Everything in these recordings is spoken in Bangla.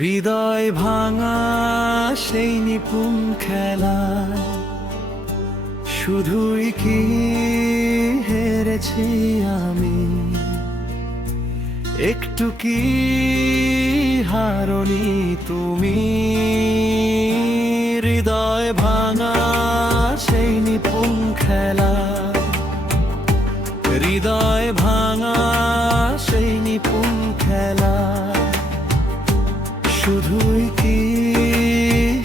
হৃদয় ভাঙা সেই নিপুণ খেলায় শুধুই কি হেরেছি আমি, একটু কি হারনি তুমি? হৃদয় ভাঙা সেই নিপুণ খেলা, হৃদয় ভাঙা সেই নিপুণ খেলা শুধুই কি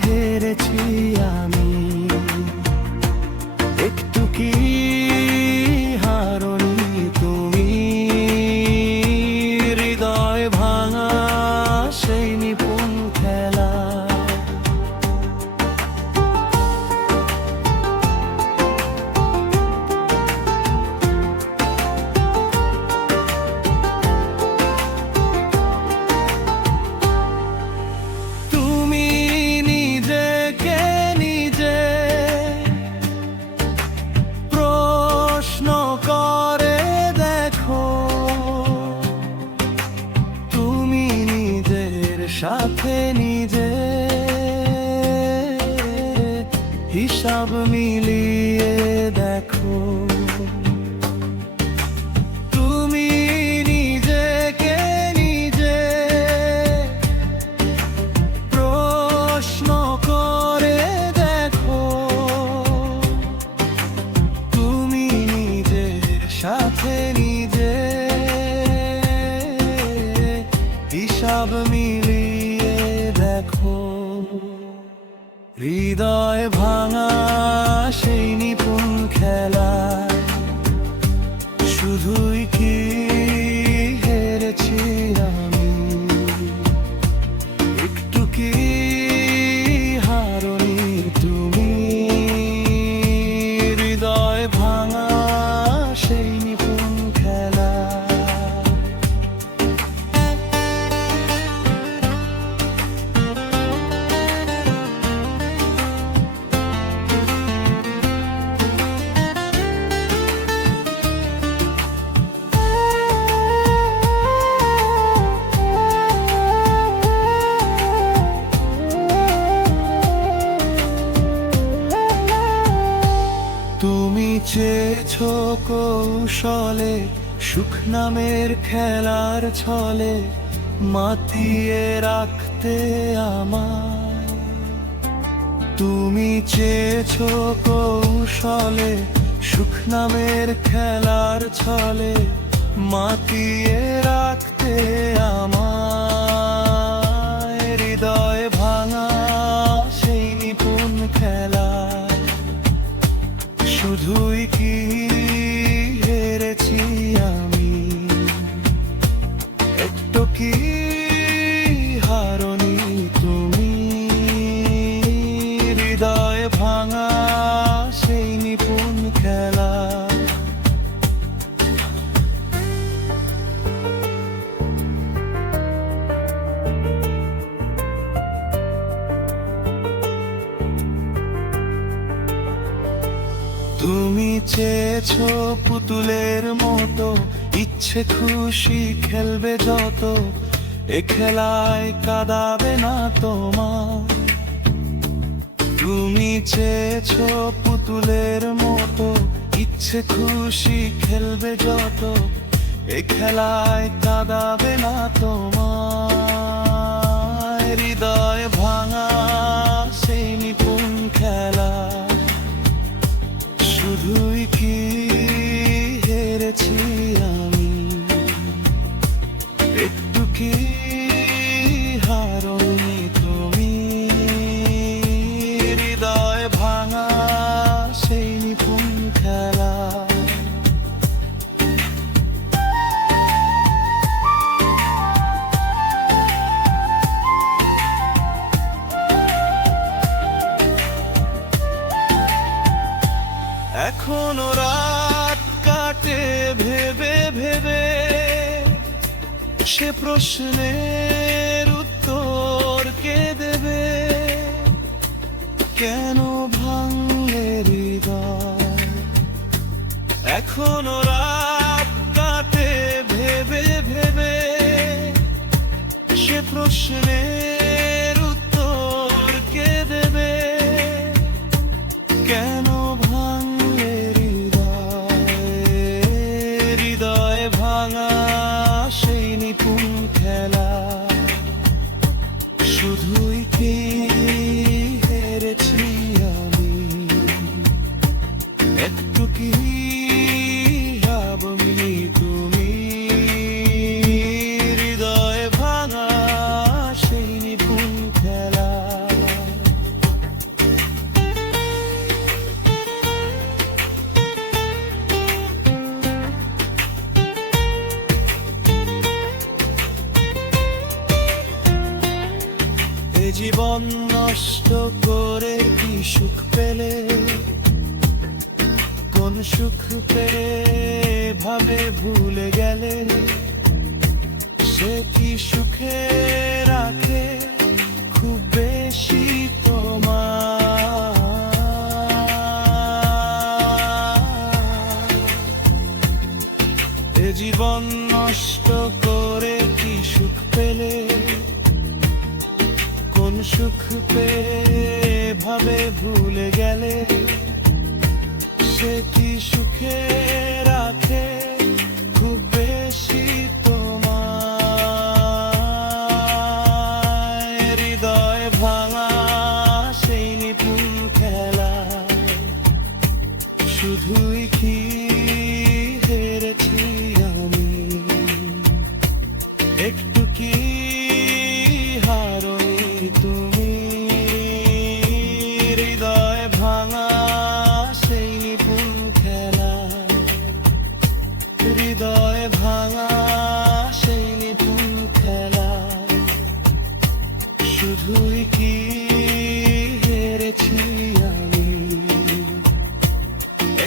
হেরেছি আমি, একটু কি হারনি তুমি? হৃদয় ভাঙা সেই নিপুণ খেলা। সাথে নিজে হিসাব মিলিয়ে দেখো, তুমি নিজেকে নিজে প্রশ্ন করে দেখো, তুমি নিজের সাথে নিজে হিসাব মিলিয়ে দেখো। হৃদয় ভাঙা সেই নিপুণ খেলা শুধুই কি হেরেছি আমি, একটু কি হারনি তুমি? হৃদয় ভাঙা সেই নিপুণ খেলা। তুমি চেয়েছো কৌশলে সুখ নামের খেলার ছলে মাতিয়ে রাখতে আমায়, তুমি চেয়েছো কৌশলে সুখ নামের খেলার ছলে মাতিয়ে রাখতে আমায়। হৃদয় ভাঙা সেই নিপুণ খেলা শুধুই কি হেরেছি আমি, একটু কি হারনি তুমি? হৃদয় ভাঙা সেই নিপুণ খেলা। তুমি চেয়েছো পুতুলের মতো ইচ্ছে খুশি খেলবে যত, এ খেলায় কাঁদাবে না তোমার। তুমি চেয়েছো পুতুলের মতো ইচ্ছে খুশি খেলবে যত, এ খেলায় কাঁদাবে না তোমার। হৃদয় ভাঙা সেই নিপুণ খেলা শুধুই কি হেরেছি আমি, একটু কি হারনি তুমি? হৃদয় ভাঙা সেই নিপুণ খেলা। এখনো রাত কাটে ভেবে ভেবে, সে প্রশ্নের উত্তর কে দেবে? কেন ভাঙলে হৃদয়? এখনো রাত কাটে ভেবে ভেবে, সে প্রশ্নের নষ্ট করে কি সুখ পেলে, কোন সুখ পেয়ে ভাবে ভুলে গেলে, সে কি সুখে রাখে খুব বেশি তোমার। এ জীবন নষ্ট করে কি সুখ পেলে, কোন সুখ পেয়ে ভাবে ভুলে গেলে, সে কি সুখে রাখে খুব বেশি তোমার। হৃদয় ভাঙা সেই নিপুণ খেলা, শুধুই কি হেরেছি আমি, একটু কি হারোনি তুমি। হৃদয় ভাঙা সেই নিপুণ খেলা, হৃদয় ভাঙা সেই নিপুণ খেলা, শুধুই কি হেরেছি আমি,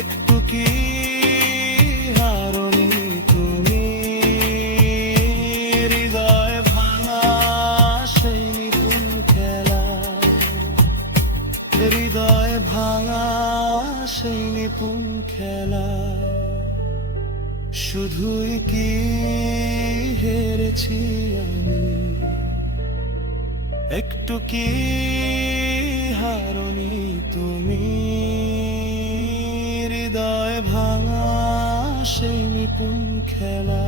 একটু কি হারোনি তুমি। হৃদয় ভাঙা সেই নিপুণ খেলা, হৃদয় ভাঙা সেই নিপুণ খেলা, শুধুই কি হেরেছি আমি, একটু কি হারোনি তুমি। হৃদয় ভাঙা সেই নিপুণ খেলা।